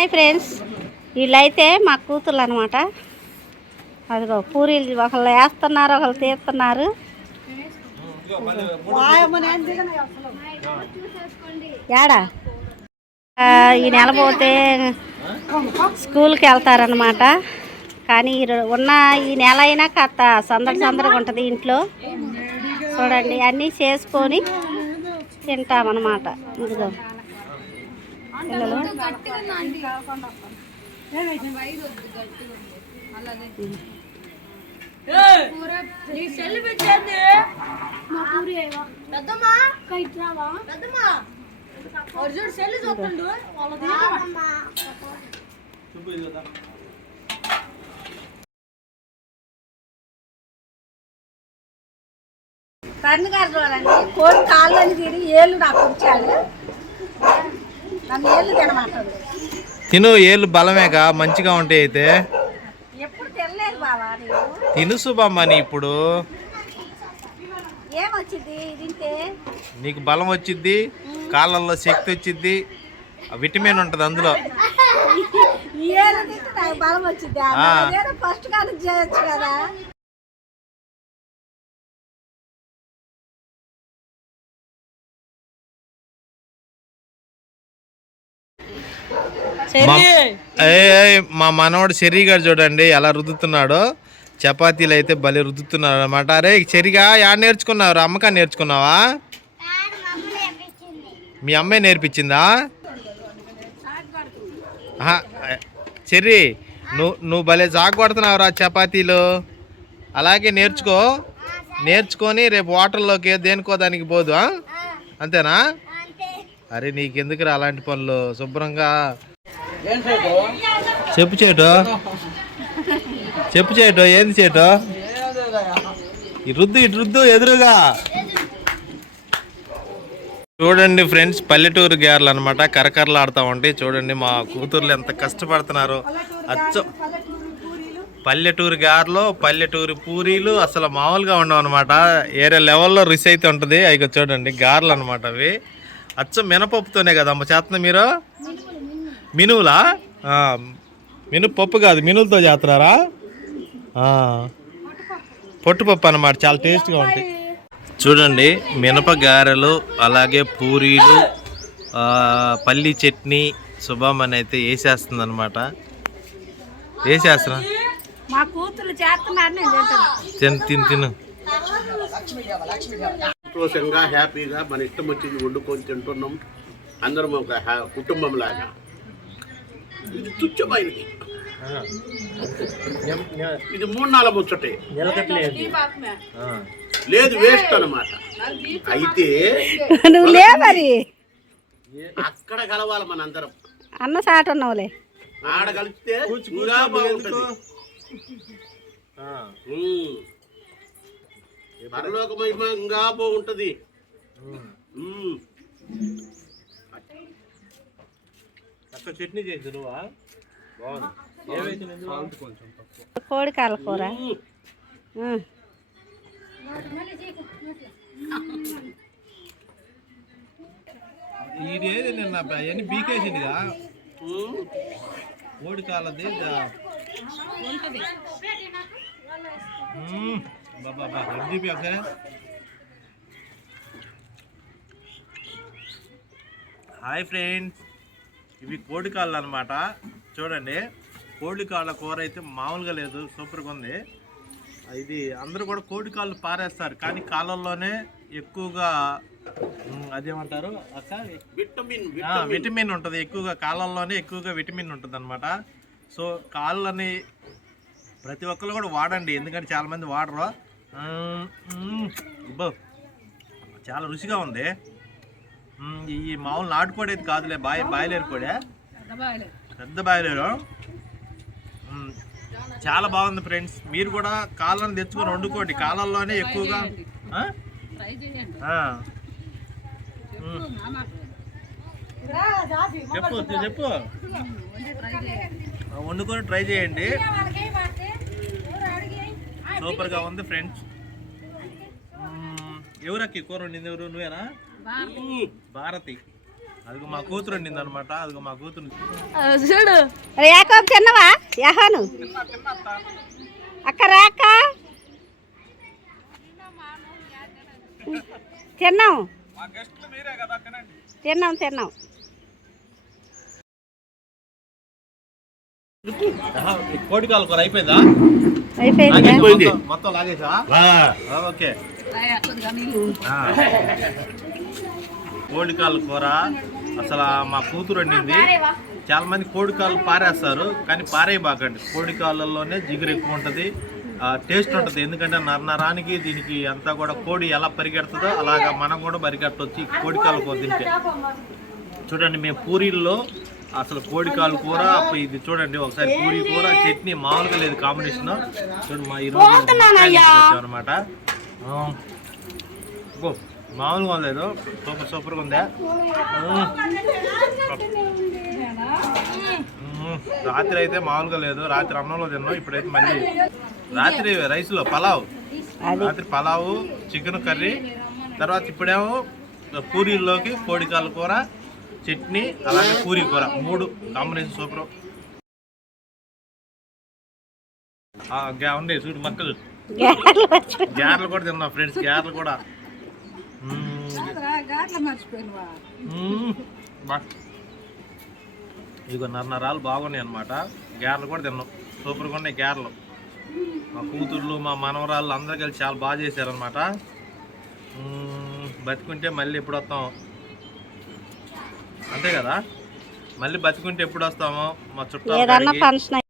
Hi friends, వీళ్ళైతే మా కూతుర్లు అనమాట. అదిగో పూరీలు ఒకళ్ళు వేస్తున్నారు, ఒకళ్ళు తీస్తున్నారు. యాడా ఈ నెల పోతే స్కూల్కి వెళ్తారనమాట. కానీ ఉన్న ఈ నెల అయినా కాస్త సందడిగా ఉంటుంది ఇంట్లో. చూడండి, అన్నీ చేసుకొని తింటామన్నమాట. ఇదిగో పిల్లలు కన్నుగారు చూడండి, కోడి కాళ్ళని తిని ఏళ్ళు నాకు ఉంచాడు. నన్ను ఏళ్ళు తినమంటాడు. తిను, ఏళ్ళు బలమేగా, మంచిగా ఉంటాయి. అయితే ఎప్పుడు తినలేదు బావా. తిను సుబ్బమ్మని. ఇప్పుడు ఏమొచ్చింది తింటే? నీకు బలం వచ్చిద్ది, కాళ్ళల్లో శక్తి వచ్చిద్ది, విటమిన్ ఉంటుంది అందులో. ఏళ్ళు తింటే నాకు బలం వచ్చింది. ఫస్ట్ కాలం చేయొచ్చు కదా. మా మనవాడు చెర్రీ గారు చూడండి ఎలా రుద్దుతున్నాడో. చపాతీలు అయితే భలే రుద్దుతున్నాడు అనమాట. అరే చెరిగా యాడ నేర్చుకున్నావు? అమ్మకా నేర్చుకున్నావా? మీ అమ్మాయి నేర్పించిందా? చెర్రీ, నువ్వు భలే కొడుతున్నావురా చపాతీలు. అలాగే నేర్చుకొని రేపు హోటల్లోకి దేనికో దానికి పోదు. అంతేనా? అరే నీకెందుకురా అలాంటి పనులు? శుభ్రంగా చెప్పు చేయటో ఏంది చేయటో? ఇటు రుద్దు ఎదురుగా. చూడండి ఫ్రెండ్స్, పల్లెటూరు గారెలు అనమాట. కరకరలాడుతూ ఉంటాయి. చూడండి మా కూతుర్లు ఎంత కష్టపడుతున్నారు. అచ్చం పల్లెటూరు గారెలు, పల్లెటూరు పూరీలు అసలు మామూలుగా ఉండవు అనమాట. ఏరే లెవెల్లో రిస్ అయితే ఉంటుంది. అవి చూడండి గారెలు అనమాట. అవి అచ్చం మినపప్పుతోనే కదా అమ్మ చేస్తున్నా మీరు? మినువులా? మినపప్పు కాదు, మినువులతో చేస్తున్నారా? పొట్టుపప్పు అన్నమాట. చాలా టేస్ట్గా ఉంటాయి. చూడండి, మినప గారెలు, అలాగే పూరీలు, పల్లి చట్నీ శుభమని అయితే వేసేస్తుంది అనమాట. వేసేస్తున్నా. తిను. సంతోషంగా హ్యాపీగా మన ఇష్టం వచ్చింది వండుకొని తింటున్నాం అందరం ఒక కుటుంబం లాగా. ఇది తుచ్చమైనది. ఇది 3-4 ముచ్చటే లేదు, వేస్ట్ అన్నమాట. అయితే అక్కడ కలవాలి మన అందరం. అన్న సాట ఉన్నావులే, ఆడ కలిస్తే బాగుంటుంది. పరలోక మహిమ ఇంకా బాగుంటది. చట్నీ చేసి కోడి కాళ్ళ కూర. ఇది నిన్న అవన్నీ బీకేసిందిగా. కోడి కాళ్ళది హాయ్ ఫ్రెండ్స్, ఇవి కోడి కాళ్ళు అనమాట. చూడండి, కోడి కాళ్ళ కూర అయితే మామూలుగా లేదు, సూపర్గా ఉంది. ఇది అందరూ కూడా కోడి కాళ్ళు పారేస్తారు, కానీ కాళ్ళల్లోనే ఎక్కువగా అదేమంటారు అక్క, విటమిన్ ఉంటుంది ఎక్కువగా. కాళ్ళల్లోనే ఎక్కువగా విటమిన్ ఉంటుంది అనమాట. సో కాళ్ళని ప్రతి ఒక్కరు కూడా వాడండి, ఎందుకంటే చాలామంది వాడరు. చాలా రుచిగా ఉంది. ఈ మామూలు నాటుకోడి అయితే కాదులే, బాయిలేరు కోడే, పెద్ద బాయిలేరు. చాలా బాగుంది ఫ్రెండ్స్. మీరు కూడా కాళ్ళని తెచ్చుకొని వండుకోండి, కాళ్ళల్లోనే ఎక్కువగా. చెప్పు వండుకొని ట్రై చేయండి. సూపర్గా ఉంది ఫ్రెండ్స్. ఎవరక్కి కూర వండింది? ఎవరు? నువ్వేనా? భారతి. అదిగో మా కూతురు వండింది అనమాట. అదిగో మా కూతురు చూడు. యాకోబు తిన్నవా? యాహాను అక్క రాక తిన్నాం తిన్నాం తిన్నాం. కోడికాల కూర అయిపోయిందా? అయిపోయింది. మొత్తం లాగేసా? ఓకే. కోడికాల కూర అసలు మా కూతురు వండింది. చాలా మంది కోడికాలు పారేస్తారు, కానీ పారేయబాకండి. కోడికాళ్ళలోనే జిగురు ఎక్కువ ఉంటుంది, టేస్ట్ ఉంటుంది. ఎందుకంటే నరానికి దీనికి అంతా కూడా కోడి ఎలా పరిగెడుతుందో అలాగా మనం కూడా పరిగెట్టవచ్చు కోడికాల కూర తింటే. చూడండి, మేము పూరీల్లో అసలు కోడికాలు కూర ఇది చూడండి. ఒకసారి పూరి కూర చట్నీ మామూలుగా లేదు కాంబినేషన్. చూడండి మా ఈరోజు అనమాట. మామూలుగా లేదు, సూపర్గా ఉందా. రాత్రి అయితే మామూలుగా లేదు. రాత్రి అన్నంలో తిన్నాం, ఇప్పుడైతే మళ్ళీ రాత్రి రైస్లో పలావ్. రాత్రి పలావు, చికెన్ కర్రీ, తర్వాత ఇప్పుడేమో పూరీల్లోకి కోడికాల కూర, చట్నీ, అలాగే పూరీ కూర, 3 కాంబినేషన్ సూపర్. ఉండే చూడు మక్కలు గ్యార్లు కూడా తిన్నాం ఫ్రెండ్స్. గ్యార్లు కూడా ఇదిగో నరాలు బాగున్నాయి అనమాట. గ్యార్లు కూడా తిన్నాం, సూపర్గా ఉన్నాయి గ్యార్లు. మా కూతుర్లు మా మనవరాళ్ళు అందరూ కలిసి చాలా బాగా చేశారనమాట. బతికుంటే మళ్ళీ ఎప్పుడు వస్తాం అంతే కదా, మళ్ళీ బతికుంటే ఎప్పుడు వస్తామో మా చుట్టాలు